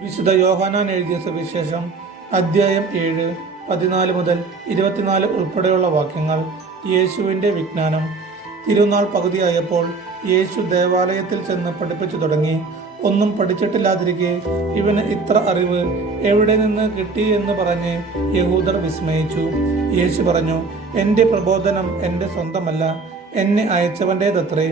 വിശുദ്ധ യോഹന്നാൻ എഴുതിയ സുവിശേഷം അധ്യായം 7 14 മുതൽ 24 ഉൾപ്പെടെയുള്ള വാക്യങ്ങൾ. യേശുവിൻ്റെ വിജ്ഞാനം. തിരുനാൾ പകുതിയായപ്പോൾ യേശു ദേവാലയത്തിൽ ചെന്ന് പഠിപ്പിച്ചു തുടങ്ങി. ഒന്നും പഠിച്ചിട്ടില്ലാതിരിക്കെ ഇവന് ഇത്ര അറിവ് എവിടെ നിന്ന് കിട്ടി എന്ന് പറഞ്ഞ് യഹൂദർ വിസ്മയിച്ചു. യേശു പറഞ്ഞു, എൻ്റെ പ്രബോധനം എൻ്റെ സ്വന്തമല്ല, എന്നെ അയച്ചവൻ്റേതത്രേ.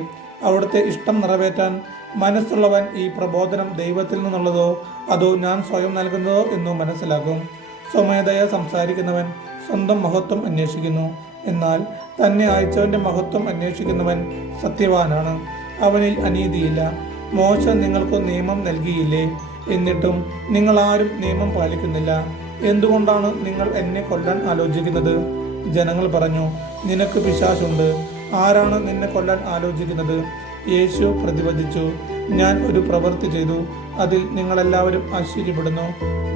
അവിടുത്തെ ഇഷ്ടം നിറവേറ്റാൻ മനസ്സുള്ളവൻ ഈ പ്രബോധനം ദൈവത്തിൽ നിന്നുള്ളതോ അതോ ഞാൻ സ്വയം നൽകുന്നതോ എന്നു മനസ്സിലാക്കും. സ്വമേധയ സംസാരിക്കുന്നവൻ സ്വന്തം മഹത്വം അന്വേഷിക്കുന്നു, എന്നാൽ തന്നെ അയച്ചവന്റെ മഹത്വം അന്വേഷിക്കുന്നവൻ സത്യവാനാണ്, അവനിൽ അനീതിയില്ല. മോശ നിങ്ങൾക്ക് നിയമം നൽകിയില്ലേ? എന്നിട്ടും നിങ്ങൾ ആരും നിയമം പാലിക്കുന്നില്ല. എന്തുകൊണ്ടാണ് നിങ്ങൾ എന്നെ കൊല്ലാൻ ആലോചിക്കുന്നത്? ജനങ്ങൾ പറഞ്ഞു, നിനക്ക് പിശാചുണ്ട്, ആരാണ് നിന്നെ കൊല്ലാൻ ആലോചിക്കുന്നത്? യേശു പ്രതിവചിച്ചു, ഞാൻ ഒരു പ്രവൃത്തി ചെയ്തു, അതിൽ നിങ്ങളെല്ലാവരും ആശ്ചര്യപ്പെടുന്നു.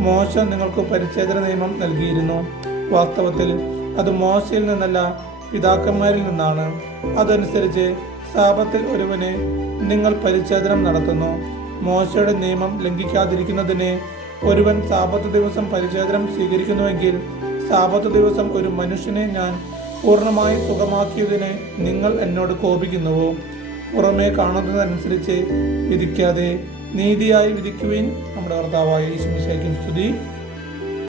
മോശ നിങ്ങൾക്ക് പരിച്ഛേദന നിയമം നൽകിയിരുന്നു. വാസ്തവത്തിൽ അത് മോശയിൽ നിന്നല്ല, പിതാക്കന്മാരിൽ നിന്നാണ്. അതനുസരിച്ച് സാബത്തിൽ ഒരുവന് നിങ്ങൾ പരിച്ഛേദനം നടത്തുന്നു. മോശയുടെ നിയമം ലംഘിക്കാതിരിക്കുന്നതിന് ഒരുവൻ സാബത്ത് ദിവസം പരിച്ഛേദനം സ്വീകരിക്കുന്നുവെങ്കിൽ സാബത്ത് ദിവസം ഒരു മനുഷ്യനെ ഞാൻ പൂർണ്ണമായി സുഖമാക്കിയതിന് നിങ്ങൾ എന്നോട് കോപിക്കുന്നുവോ? പുറമേ കാണുന്നതനുസരിച്ച് വിധിക്കാതെ നീതിയായി വിധിക്കുവിൻ. നമ്മുടെ കർത്താവായ യേശു മിശിഹായ്ക്ക് സ്തുതി.